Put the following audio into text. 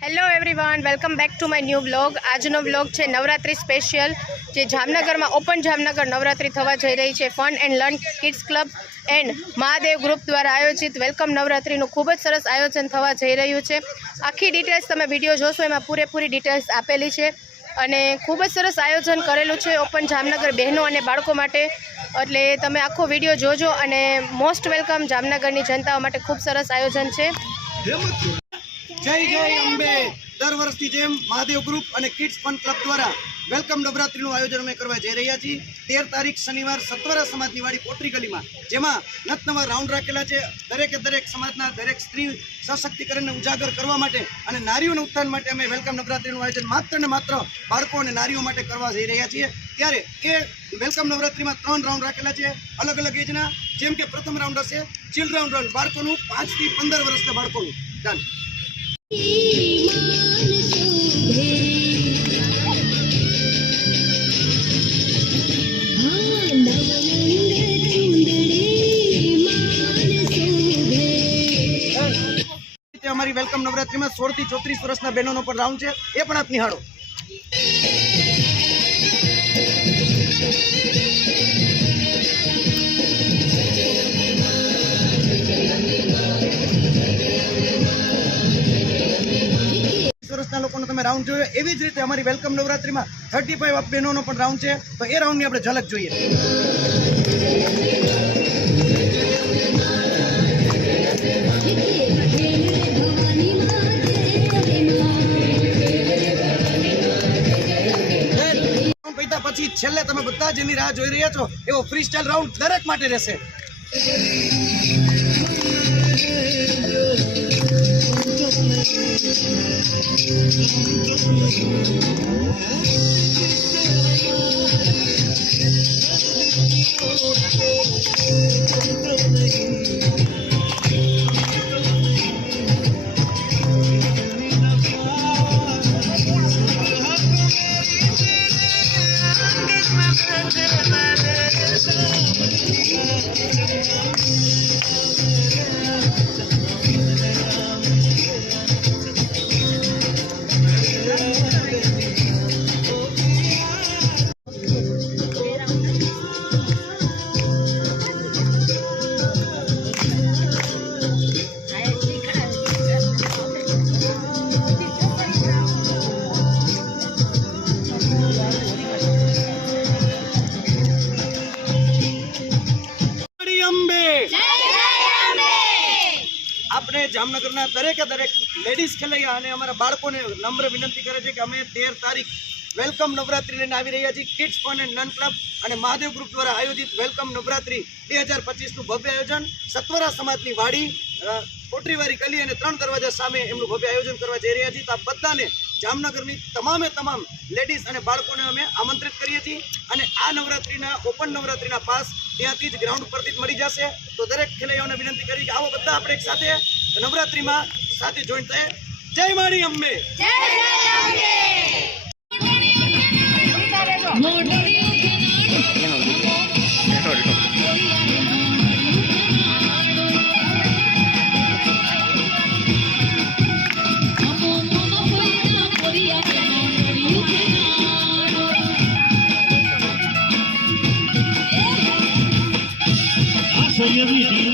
Hello everyone, welcome back to my new vlog. આજનો vlog છે Navratri special, જે જામનગરમાં ઓપન જામનગર નવરાત્રી થવા જઈ રહી છે। Fun and learn kids club and Mahadev group દ્વારા આયોજિત વેલકમ નવરાત્રીનું ખૂબ જ સરસ આયોજન થવા જઈ રહ્યું છે। આખી ડિટેલ્સ તમે વિડીયો જોશો, એમાં પૂરેપૂરી ડિટેલ્સ આપેલી છે અને ખૂબ જ સરસ આયોજન કરેલું છે ઓપન જામનગર બહેનો અને બાળકો માટે। એટલે તમે આખો વિડીયો જોજો અને મોસ્ટ વેલકમ। જામનગરની જનતાઓ માટે ખૂબ સરસ આયોજન છે। जय जय अंबे। दर वर्षनी जेम महादेव ग्रुप और किड्स फन क्लब द्वारा वेलकम नवरात्रि आयोजन अमे करवा जई रह्या छीए। 13 तारीख शनिवार सत्वरा समाजनी वाड़ी पोटरी गली में जेमा नतनवा राउंड राखेला छे। दरेके दरेक समाजना दरेक स्त्री सशक्तिकरण उजागर करवा माटे अने नारीओना उत्थान माटे अमे वेलकम नवरात्रिनुं आयोजन मात्र ने मात्र बाळको अने नारीओ माटे करवा जई रह्या छीए। त्यारे ए वेलकम नवरात्रि में 3 राउंड राखेला छे अलग अलग एजना। जेम के प्रथम राउंड हशे चिल्ड्रन राउंड, बाळकोनुं 5 થી 15 वर्षना बाळकोनुं। डन। हमारी वेलकम नवरात्रि में 16 થી 34 वर्षना बहनों पर राउंड है, ये पण आप निहाळो। लोगों राउंड जो एवं ज रीते अमरी वेलकम नवरात्रि में 35 बहनों पर राउंड है, तो ये राउंड अपने झलक जो पछी छेल्ले तमे बधा जेनी राह जोई रह्या छो एवो फ्री स्टाइल राउंड दरेक माटे रहेशे। આપણે જામનગરના દરેકે દરેક લેડીઝ ખેલૈયા અને અમારા બાળકોને નમ્ર વિનંતી કરે છે કે અમે 13 તારીખ વેલકમ નવરાત્રી લઈને આવી રહ્યા છીએ। Kids fun and learn club અને મહાદેવ ગ્રુપ દ્વારા આયોજિત વેલકમ નવરાત્રી 2025 નું ભવ્ય આયોજન સત્વરા સમાજની વાડી કોટરીવારી ગલી અને 3 દરવાજા સામે એમનું ભવ્ય આયોજન કરવા જઈ રહ્યા છીએ। તો આ બધાને જામનગરની તમામે તમામ લેડીઝ અને બાળકોને અમે આમંત્રિત કરીએ છીએ અને આ નવરાત્રીના ઓપન નવરાત્રીના પાસ ત્યાંથી જ ગ્રાઉન્ડ પરથી જ મળી જશે। તો દરેક ખેલૈયાઓને વિનંતી કરી કે આવો બધા આપણે એક સાથે નવરાત્રીમાં સાથે જોઈન્ટ થાય। જય માડી અંબે। જય અંબે। Every